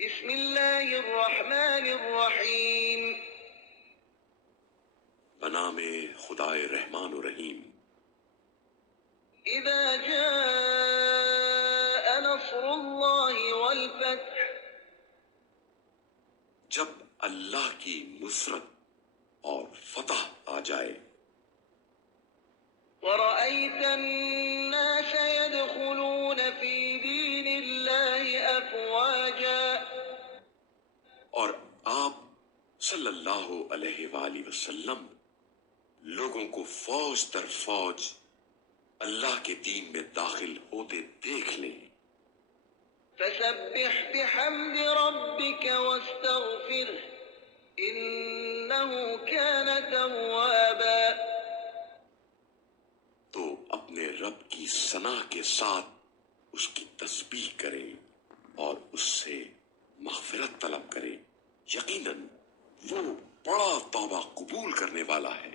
بسم اللہ الرحمن الرحیم بنام خدائے رحمان و رحیم۔ اذا جاء نصر اللہ والفتح، جب اللہ کی نصرت اور فتح آ جائے، ورأيت الناس يدخلون في دين الله أفواجا، اور آپ صلی اللہ علیہ وآلہ وسلم لوگوں کو فوج در فوج اللہ کے دین میں داخل ہوتے دیکھ لیں، فسبح بحمد ربك واستغفره إنه كان توابا، تو اپنے رب کی ثنا کے ساتھ اس کی تسبیح کریں اور اس سے مغفرت طلب کریں، یقیناً وہ بڑا توبہ قبول کرنے والا ہے۔